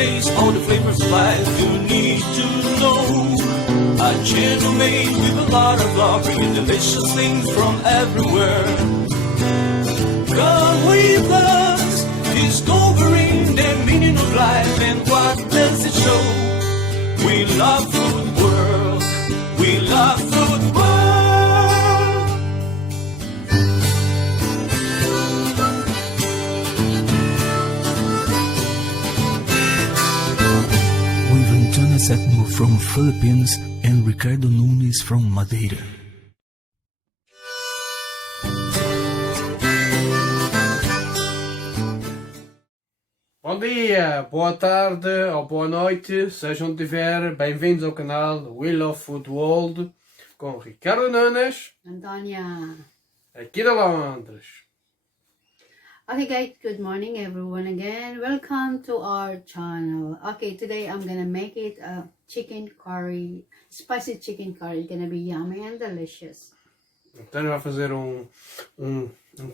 taste all the flavors of life you need to know. A channel made with a lot of love, bringing delicious things from everywhere. Come with us, discovering the meaning of life and what does it show. We love food world, we love food world. With Antonia SEPTIMO from Philippines and Ricardo NUNES from Madeira. Bom dia, boa tarde ou boa noite, seja onde estiver, bem-vindos ao canal We Love Food World com Ricardo Nunes, Antonia. aqui de Londres. Okay guys, good morning everyone again. Welcome to our channel. Okay, today I'm gonna make it a chicken curry, spicy chicken curry. It's gonna be yummy and delicious. Então vai fazer um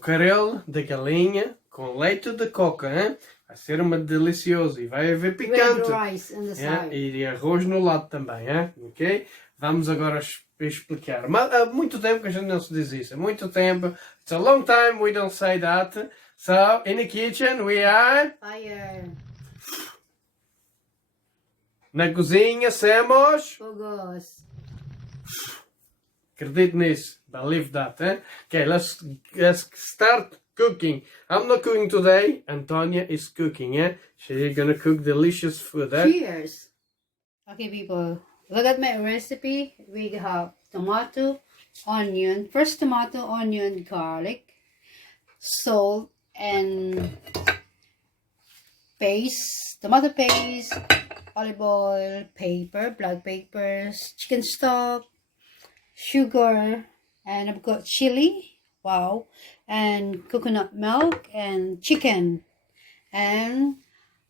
caril de galinha com leite de coca, hein? Vai ser uma delicioso e vai haver picante. With rice on the side. E arroz no lado também, hein? Ok? Vamos agora explicar. Mas há muito tempo que a gente não se diz isso. Há muito tempo. It's a long time we don't say that. So, in the kitchen we are... Fire. Na cozinha somos... Fogos. Acredito nisso. Believe that, eh? Okay, let's start cooking. I'm not cooking today. Antonia is cooking, eh? She's gonna cook delicious food, eh? Cheers. Okay people, look at my recipe. We have tomato, onion, first tomato, onion, garlic, salt, and paste, tomato paste, olive oil, paper, black peppers, chicken stock, sugar, and I've got chili, wow, and coconut milk, and chicken, and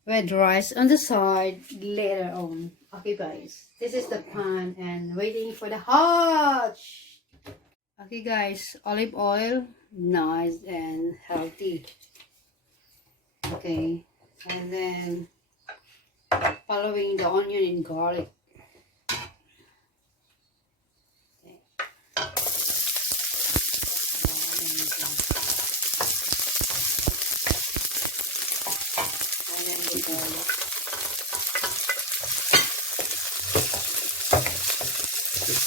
red rice on the side later on. Okay guys, this is the pan and waiting for the hot. Okay guys, olive oil, nice and healthy. Okay, and then following the onion and garlic. Okay. And then the garlic.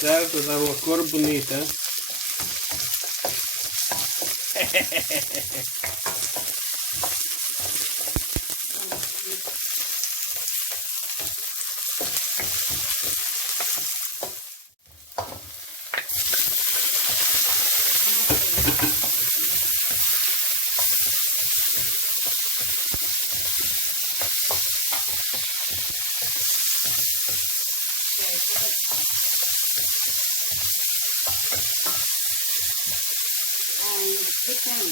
Certo, dá uma cor bonita. And chicken.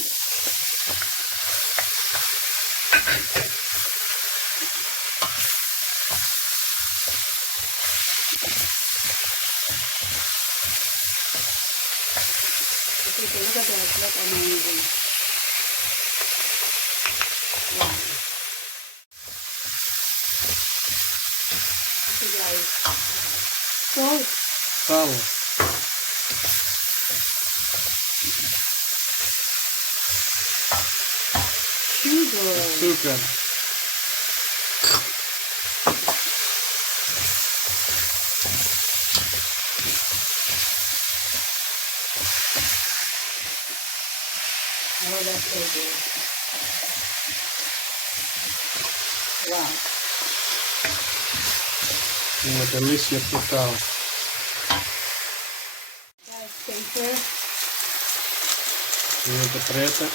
Okay, so look at that, look amazing. Wow. Okay guys, salt. Fala. Sugar. Açúcar. Oh, that's so good. Wow. Uma delícia total. Guys, paper. Pimenta preta.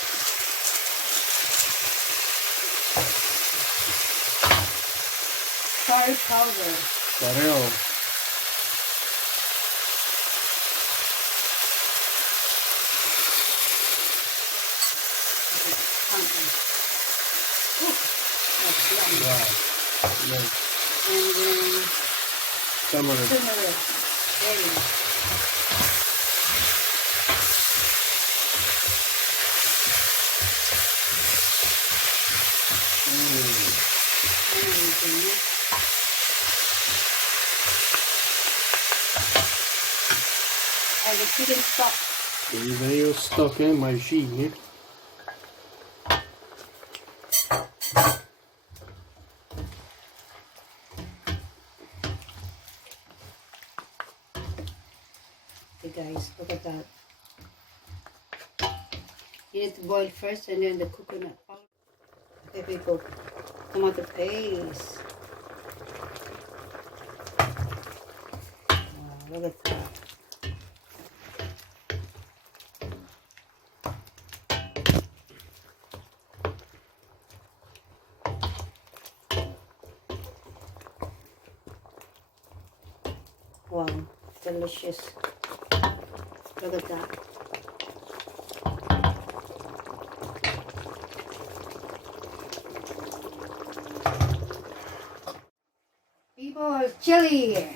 Curry powder. Farelo. That's yummy. Wow. Nice. And then Turmeric. turmeric. There you go. Amazing. And the chicken stock. E veio o stock, hein? Magie. Okay guys, look at that. You need to boil first and then the coconut powder. Okay people, tomato paste. Wow, look at that. Wow, delicious. Look at that. People, chili.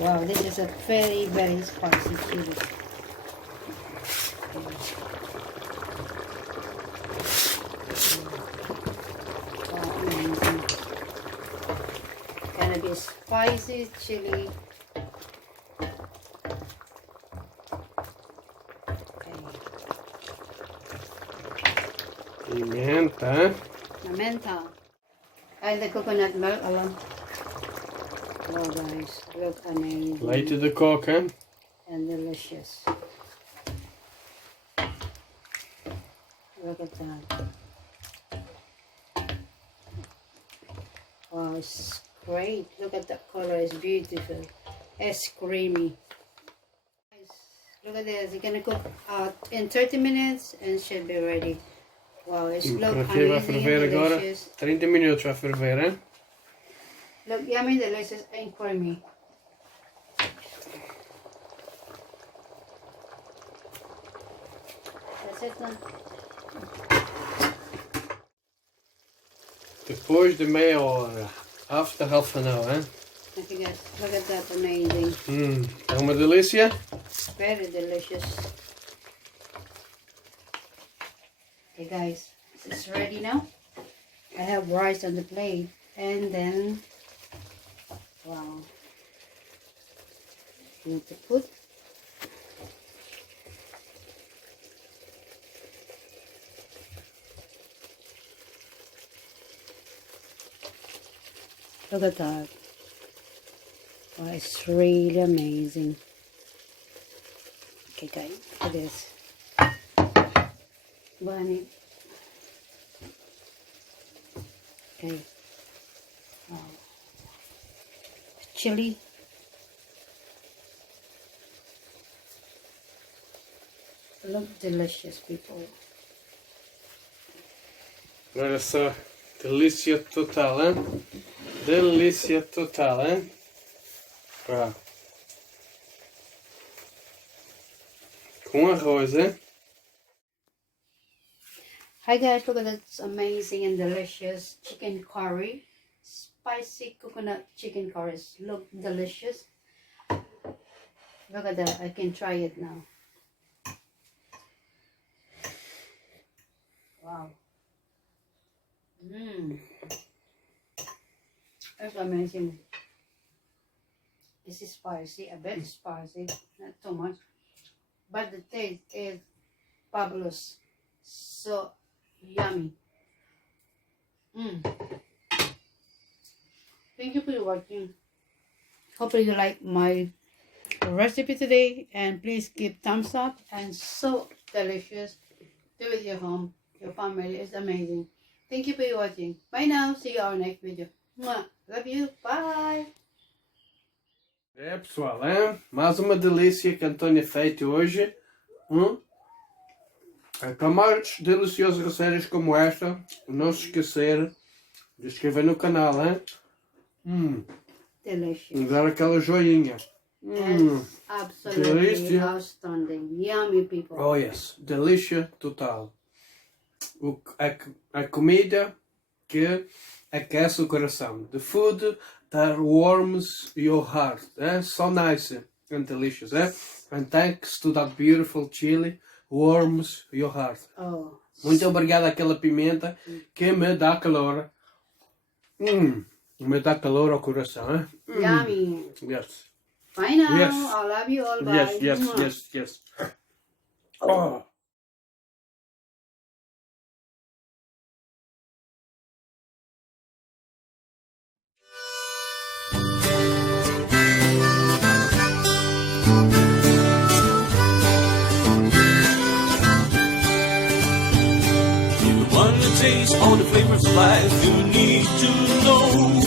Wow, this is a very, very spicy chili. Wow, amazing. Gonna be spicy chili. Pimenta. Pimenta. And the coconut milk along. Wow guys, look amazing. Leite de coco. And delicious. Look at that. Wow, it's great. Look at that color, it's beautiful. It's creamy. Guys, look at this. You're gonna cook in 30 minutes and it should be ready. Wow, it's look Aqui vai amazing ferver and agora. delicious. 30 minutos vai ferver, hein? Look yummy, delicious, and creamy. That's it now. Depois de meia hora. After half an hour, hein? Okay guys, look at that, amazing. É uma delícia. Very delicious. Okay guys, it's ready now. I have rice on the plate and then, wow, you need to put look at that. Wow, it's really amazing. Okay guys, look at this. Burn it. Okay. Wow. Chili. Look delicious, people. Olha só. Delícia total, hein? Delícia total, hein? Uau. Com arroz, hein? Hi guys, look at that. It's amazing and delicious chicken curry. Spicy coconut chicken curry. Look delicious. Look at that. I can try it now. Wow. It's amazing. This is spicy, a bit spicy, not too much. But the taste is fabulous. So yummy. Thank you for watching. Hopefully you like my recipe today, and please give thumbs up. And so delicious. Do it at your home, your family. It's amazing. Thank you for watching. Bye now. See you on our next video. Mwah. Love you. Bye. É pessoal, hein? Mais uma delícia que a Antônia fez hoje. Para mais deliciosas receitas como esta, não se esquecer de inscrever no canal, hein? Delicious. E dar aquela joinha. It's absolutely Delicious. outstanding. Yummy, people. Oh yes, delícia total. A comida que aquece o coração. The food that warms your heart. So nice and delicious. And thanks to that beautiful chili, warms your heart. Oh, Muito obrigado àquela pimenta que me dá calor. Me dá calor ao coração, hein? Yummy. Yes. Bye now. Yes. I love you all. Bye. Yes. Oh. Taste all the flavors of life you need to know.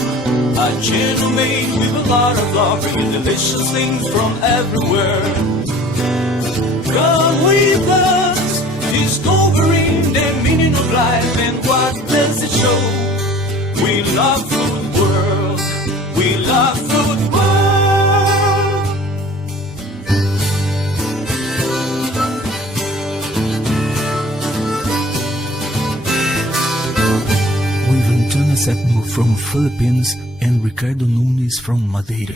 A channel made with a lot of love, bringing delicious things from everywhere. Come with us, discovering the meaning of life and what does it show. We love food world, we love food world. With Antonia SEPTIMO from Philippines and Ricardo Nunes from Madeira.